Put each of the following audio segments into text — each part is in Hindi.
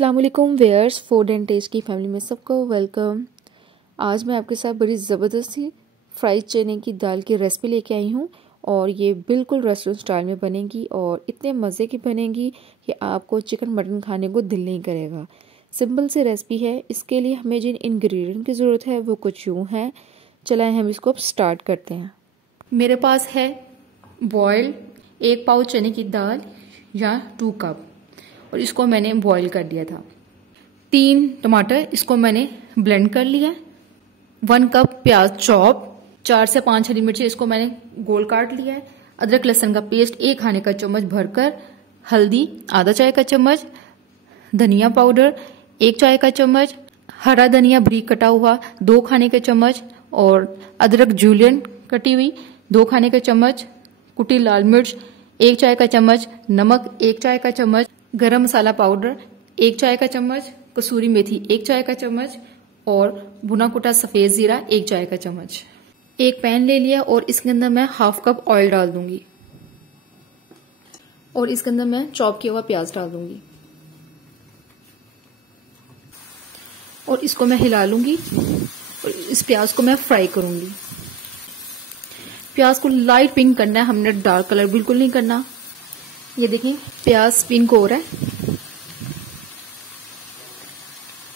अस्सलाम वालेकुम व्यूअर्स, फूड एंड टेस्ट की फैमिली में सबको वेलकम। आज मैं आपके साथ बड़ी ज़बरदस्ती फ्राइड चने की दाल की रेसिपी लेके आई हूँ और ये बिल्कुल रेस्टोरेंट स्टाइल में बनेगी और इतने मज़े की बनेगी कि आपको चिकन मटन खाने को दिल नहीं करेगा। सिंपल सी रेसिपी है। इसके लिए हमें जिन इंग्रेडिएंट की ज़रूरत है वो कुछ यूँ है। चलाएँ हम इसको अब स्टार्ट करते हैं। मेरे पास है बॉयल 1 पाव चने की दाल या 2 कप और इसको मैंने बॉईल कर दिया था। 3 टमाटर, इसको मैंने ब्लेंड कर लिया। 1 कप प्याज चॉप, 4 से 5 हरी मिर्ची, इसको मैंने गोल काट लिया है। अदरक लहसुन का पेस्ट 1 खाने का चम्मच भरकर, हल्दी आधा चाय का चम्मच, धनिया पाउडर 1 चाय का चम्मच, हरा धनिया बारीक कटा हुआ 2 खाने के चम्मच और अदरक जूलियन कटी हुई 2 खाने के चम्मच, कुटी लाल मिर्च 1 चाय का चम्मच, नमक 1 चाय का चम्मच, गरम मसाला पाउडर 1 चाय का चम्मच, कसूरी मेथी 1 चाय का चम्मच और भुना कुटा सफेद जीरा 1 चाय का चम्मच। एक पैन ले लिया और इसके अंदर मैं 1/2 कप ऑयल डाल दूंगी और इसके अंदर मैं चॉप किया हुआ प्याज डाल दूंगी और इसको मैं हिला लूंगी और इस प्याज को मैं फ्राई करूंगी। प्याज को लाइट पिंक करना है, हमने डार्क कलर बिल्कुल नहीं करना। ये देखिए प्याज पिंक हो रहा है।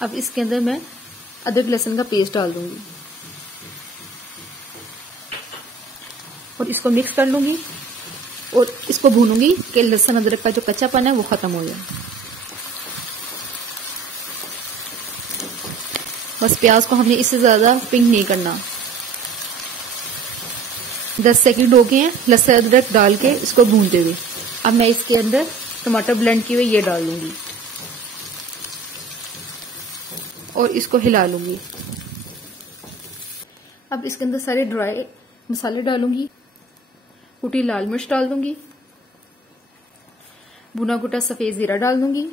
अब इसके अंदर मैं अदरक लहसुन का पेस्ट डाल दूंगी और इसको मिक्स कर लूंगी और इसको भूनूंगी कि लहसुन अदरक का जो कच्चापन है वो खत्म हो जाए। बस प्याज को हमने इससे ज्यादा पिंक नहीं करना। 10 सेकंड हो गए हैं लहसुन अदरक डाल के इसको भूनते हुए। अब मैं इसके अंदर टमाटर ब्लेंड किए हुए ये डाल दूंगी और इसको हिला लूंगी। अब इसके अंदर सारे ड्राई मसाले डालूंगी। कुटी लाल मिर्च डाल दूंगी, भुना कुटा सफेद जीरा डाल दूंगी,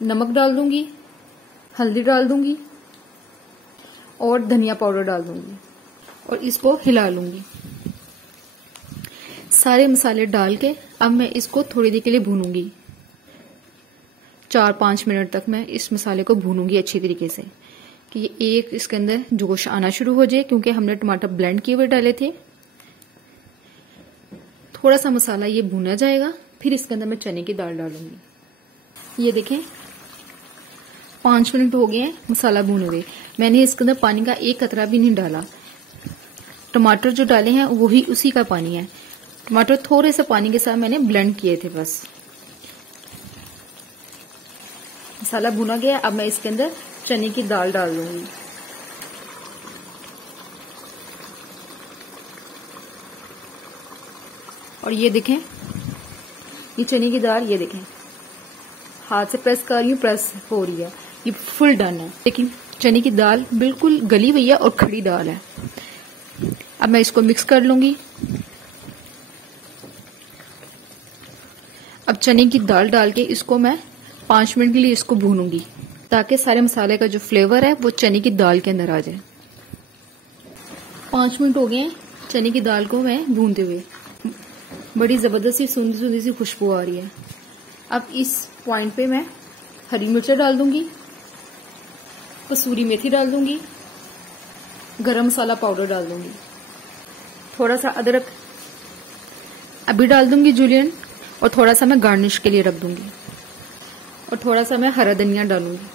नमक डाल दूंगी, हल्दी डाल दूंगी और धनिया पाउडर डाल दूंगी और इसको हिला लूंगी। सारे मसाले डाल के अब मैं इसको थोड़ी देर के लिए भूनूंगी। 4-5 मिनट तक मैं इस मसाले को भूनूंगी अच्छी तरीके से कि ये एक इसके अंदर जोश आना शुरू हो जाए, क्योंकि हमने टमाटर ब्लेंड किए हुए डाले थे। थोड़ा सा मसाला ये भुना जाएगा, फिर इसके अंदर मैं चने की दाल डालूंगी। ये देखें 5 मिनट हो गए हैं मसाला भूने हुए। मैंने इसके अंदर पानी का एक कतरा भी नहीं डाला। टमाटर जो डाले हैं वही उसी का पानी है। टमाटर थोड़े से पानी के साथ मैंने ब्लेंड किए थे बस। मसाला भुना गया। अब मैं इसके अंदर चने की दाल डाल दूंगी और ये देखें ये चने की दाल, ये देखें हाथ से प्रेस कर रही हूँ, प्रेस हो रही है, ये फुल डन है। लेकिन चने की दाल बिल्कुल गली हुई है और खड़ी दाल है। अब मैं इसको मिक्स कर लूंगी। अब चने की दाल डाल के इसको मैं 5 मिनट के लिए इसको भूनूंगी ताकि सारे मसाले का जो फ्लेवर है वो चने की दाल के अंदर आ जाए। 5 मिनट हो गए हैं चने की दाल को मैं भूनते हुए। बड़ी जबरदस्त सी सुंदर सुंदर सी खुशबू आ रही है। अब इस पॉइंट पे मैं हरी मिर्च डाल दूंगी, कसूरी मेथी डाल दूंगी, गरम मसाला पाउडर डाल दूंगी, थोड़ा सा अदरक अभी डाल दूंगी जूलियन और थोड़ा सा मैं गार्निश के लिए रख दूंगी और थोड़ा सा मैं हरा धनिया डालूंगी।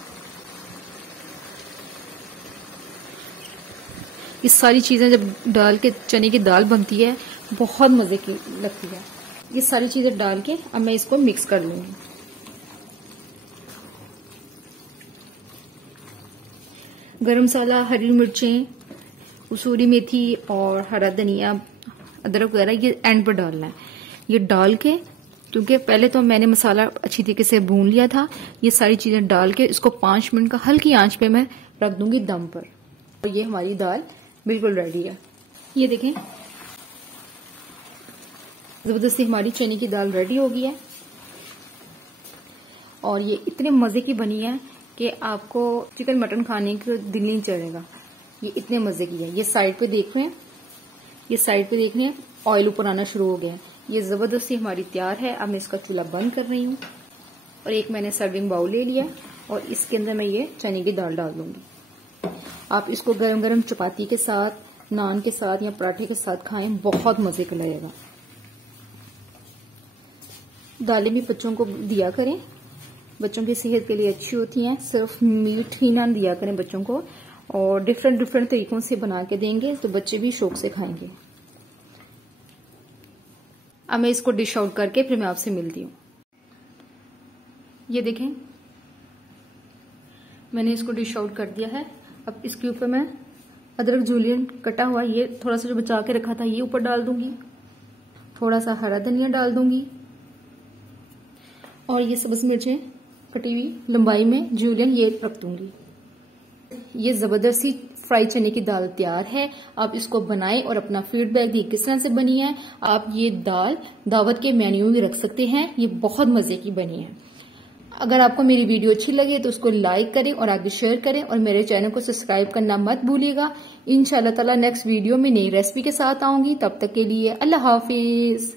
ये सारी चीजें जब डाल के चने की दाल बनती है बहुत मजे की लगती है। ये सारी चीजें डाल के अब मैं इसको मिक्स कर लूंगी। गरम मसाला, हरी मिर्चें, कसूरी मेथी और हरा धनिया, अदरक वगैरह ये एंड पर डालना है। ये डाल के, क्योंकि पहले तो मैंने मसाला अच्छी तरीके से भून लिया था, ये सारी चीजें डाल के इसको 5 मिनट का हल्की आंच पे मैं रख दूंगी दम पर और ये हमारी दाल बिल्कुल रेडी है। ये देखें जबरदस्ती हमारी चने की दाल रेडी हो गई है और ये इतने मजे की बनी है कि आपको चिकन मटन खाने का दिल नहीं चलेगा। ये इतने मजे की है। ये साइड पे देख रहे हैं, ये साइड पे देख रहे हैं ऑयल ऊपर आना शुरू हो गया है। ये जबरदस्ती हमारी तैयार है। अब मैं इसका चूल्हा बंद कर रही हूँ और एक मैंने सर्विंग बाउल ले लिया और इसके अंदर मैं ये चने की दाल डाल दूंगी। आप इसको गरम गरम चपाती के साथ, नान के साथ या पराठे के साथ खाएं, बहुत मजे का लगेगा। दालें भी बच्चों को दिया करें, बच्चों की सेहत के लिए अच्छी होती हैं। सिर्फ मीट ही ना दिया करें बच्चों को, और डिफरेंट तरीकों से बना के देंगे तो बच्चे भी शौक से खाएंगे। अब मैं इसको डिश आउट करके फिर मैं आपसे मिलती हूँ। ये देखें, मैंने इसको डिश आउट कर दिया है। अब इसके ऊपर मैं अदरक जूलियन कटा हुआ, ये थोड़ा सा जो बचा के रखा था, ये ऊपर डाल दूंगी। थोड़ा सा हरा धनिया डाल दूंगी और ये सब्ज मिर्चें कटी हुई लंबाई में जूलियन ये रख दूंगी। ये जबरदस्त सी फ्राई चने की दाल तैयार है। आप इसको बनाएं और अपना फीडबैक दिए किस तरह से बनी है। आप ये दाल दावत के मेन्यू में रख सकते हैं, ये बहुत मजे की बनी है। अगर आपको मेरी वीडियो अच्छी लगे तो उसको लाइक करें और आगे शेयर करें और मेरे चैनल को सब्सक्राइब करना मत भूलिएगा। इंशाल्लाह ताला नेक्स्ट वीडियो में नई रेसिपी के साथ आऊंगी। तब तक के लिए अल्लाह हाफिज।